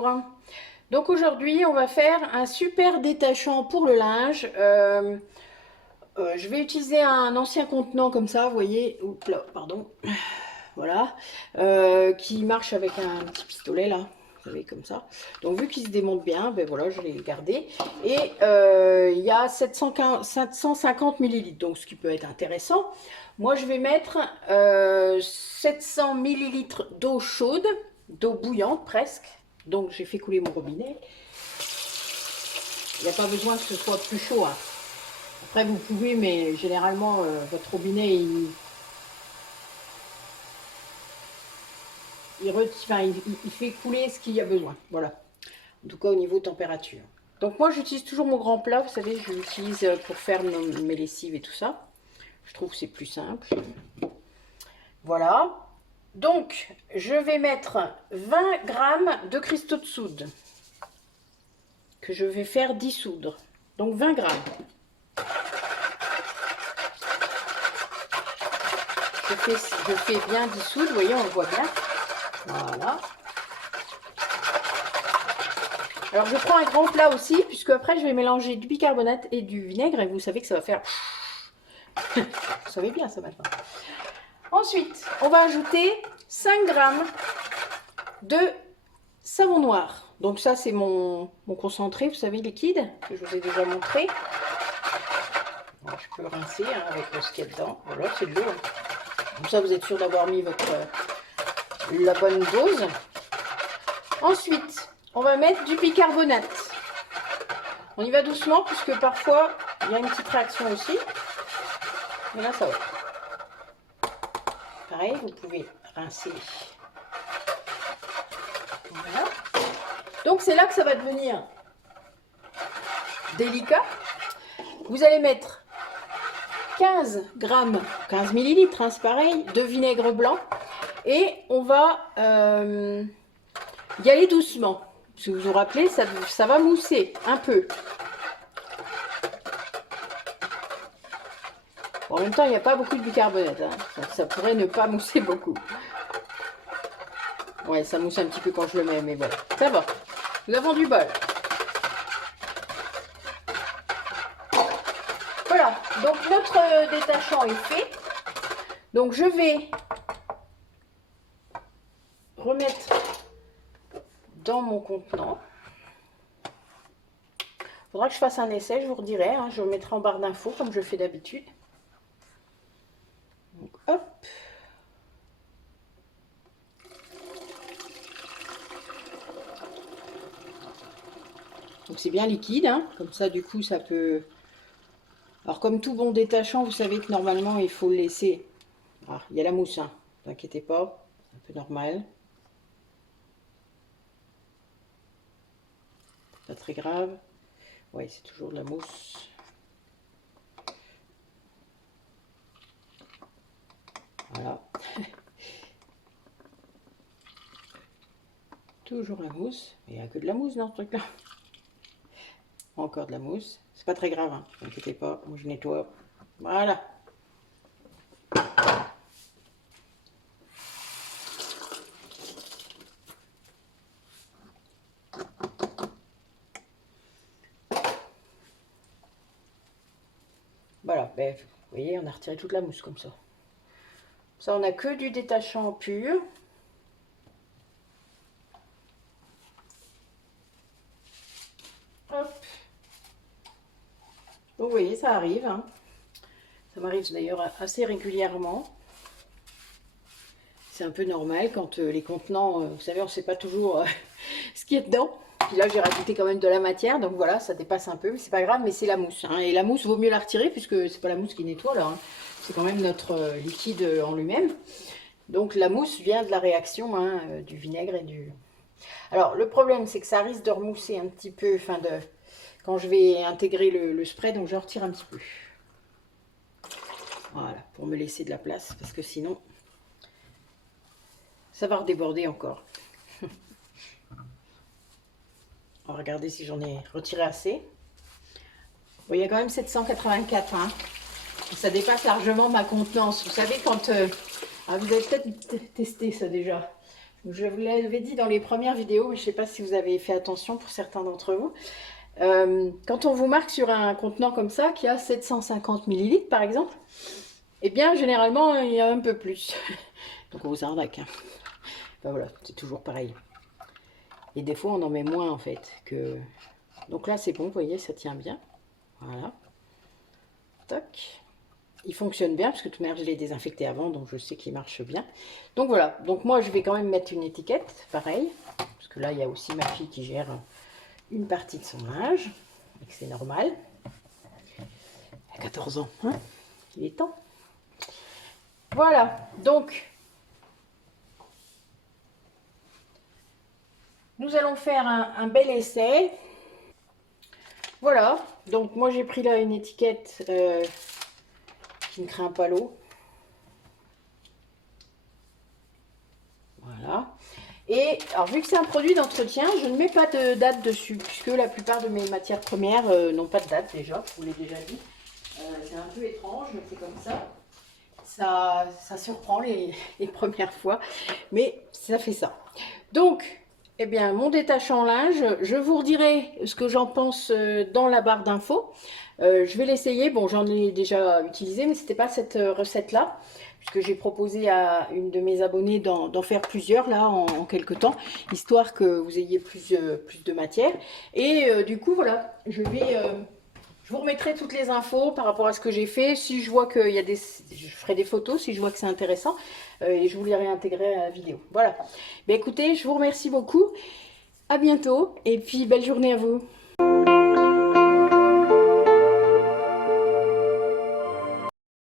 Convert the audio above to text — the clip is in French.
Bonjour. Donc aujourd'hui, on va faire un super détachant pour le linge. Je vais utiliser un ancien contenant comme ça, vous voyez. Oups là, pardon. Voilà. Qui marche avec un petit pistolet là. Vous savez, comme ça. Donc vu qu'il se démonte bien, ben voilà, je l'ai gardé. Et il y a 750 millilitres, donc ce qui peut être intéressant. Moi, je vais mettre 700 millilitres d'eau chaude, d'eau bouillante presque. Donc j'ai fait couler mon robinet. Il n'y a pas besoin que ce soit plus chaud, hein. Après vous pouvez, mais généralement votre robinet il fait couler ce qu'il y a besoin. Voilà. En tout cas au niveau température. Donc moi j'utilise toujours mon grand plat, vous savez, je l'utilise pour faire mes lessives et tout ça. Je trouve que c'est plus simple. Voilà. Donc je vais mettre 20 grammes de cristaux de soude que je vais faire dissoudre. Donc 20 grammes. Je fais bien dissoudre, vous voyez, on le voit bien. Voilà. Alors je prends un grand plat aussi, puisque après je vais mélanger du bicarbonate et du vinaigre, et vous savez que ça va faire... Vous savez bien ça maintenant. Ensuite, on va ajouter 5 grammes de savon noir. Donc ça c'est mon concentré, vous savez, liquide, que je vous ai déjà montré. Bon, je peux rincer hein, avec ce qu'il y a dedans. Voilà, c'est de l'eau. Hein. Comme ça vous êtes sûr d'avoir mis la bonne dose. Ensuite, on va mettre du bicarbonate. On y va doucement puisque parfois il y a une petite réaction aussi. Mais là ça va. Pareil, vous pouvez rincer. Voilà. Donc c'est là que ça va devenir délicat. Vous allez mettre 15 grammes, 15 millilitres, hein, c'est pareil, de vinaigre blanc. Et on va y aller doucement. Si vous vous rappelez, ça va mousser un peu. Bon, en même temps, il n'y a pas beaucoup de bicarbonate. Hein. Donc ça pourrait ne pas mousser beaucoup. Ouais, ça mousse un petit peu quand je le mets, mais voilà. Ça va. Nous avons du bol. Voilà. Donc notre détachant est fait. Donc je vais remettre dans mon contenant. Il faudra que je fasse un essai, je vous redirai. Hein. Je le mettrai en barre d'infos comme je fais d'habitude. Donc hop. Donc c'est bien liquide, hein. Comme ça du coup ça peut... Alors comme tout bon détachant, vous savez que normalement il faut le laisser... Ah, il y a la mousse, hein. Ne vous inquiétez pas, c'est un peu normal. Pas très grave. Oui, c'est toujours de la mousse. Voilà. Toujours la mousse. Il n'y a que de la mousse dans ce truc-là. Encore de la mousse. C'est pas très grave, hein. Ne vous inquiétez pas. Moi, je nettoie. Voilà. Voilà. Ben, vous voyez, on a retiré toute la mousse comme ça. Ça, on n'a que du détachant pur. Hop. Donc, vous voyez, ça arrive. Hein. Ça m'arrive d'ailleurs assez régulièrement. C'est un peu normal quand les contenants, vous savez, on ne sait pas toujours ce qu'il y a dedans. Puis là, j'ai rajouté quand même de la matière, donc voilà, ça dépasse un peu, mais c'est pas grave, mais c'est la mousse. Hein. Et la mousse, vaut mieux la retirer, puisque c'est pas la mousse qui nettoie, là. Hein. C'est quand même notre liquide en lui-même. Donc la mousse vient de la réaction hein, du vinaigre et du... Alors, le problème, c'est que ça risque de remousser un petit peu, enfin, quand je vais intégrer le spray, donc je retire un petit peu. Voilà, pour me laisser de la place, parce que sinon... ça va redéborder encore. On va regarder si j'en ai retiré assez. Bon, il y a quand même 784. Hein. Ça dépasse largement ma contenance. Vous savez, quand... vous avez peut-être testé ça déjà. Je vous l'avais dit dans les premières vidéos, mais je ne sais pas si vous avez fait attention pour certains d'entre vous. Quand on vous marque sur un contenant comme ça, qui a 750 millilitres par exemple, eh bien généralement il y a un peu plus. Donc on vous arnaque. Hein. Ben voilà, c'est toujours pareil. Et des fois on en met moins en fait. Donc là c'est bon, vous voyez, ça tient bien. Voilà. Tac. Il fonctionne bien, parce que de toute manière je l'ai désinfecté avant, donc je sais qu'il marche bien. Donc voilà, donc moi je vais quand même mettre une étiquette, pareil. Parce que là il y a aussi ma fille qui gère une partie de son linge, et que c'est normal. Elle a 14 ans, hein, il est temps. Voilà, donc nous allons faire un bel essai. Voilà, donc moi j'ai pris là une étiquette qui ne craint pas l'eau. Voilà. Et alors vu que c'est un produit d'entretien, je ne mets pas de date dessus, puisque la plupart de mes matières premières n'ont pas de date déjà, je vous l'ai déjà dit. C'est un peu étrange, mais c'est comme ça. Ça surprend les premières fois, mais ça fait ça. Donc, eh bien, mon détachant linge, je vous redirai ce que j'en pense dans la barre d'infos. Je vais l'essayer. Bon, j'en ai déjà utilisé, mais c'était pas cette recette-là, puisque j'ai proposé à une de mes abonnées d'en faire plusieurs là en quelques temps, histoire que vous ayez plus de matière. Et du coup, voilà, je vous remettrai toutes les infos par rapport à ce que j'ai fait. Si je vois qu'il y a je ferai des photos si je vois que c'est intéressant et je vous les réintégrerai à la vidéo. Voilà. Ben écoutez, je vous remercie beaucoup. À bientôt et puis belle journée à vous.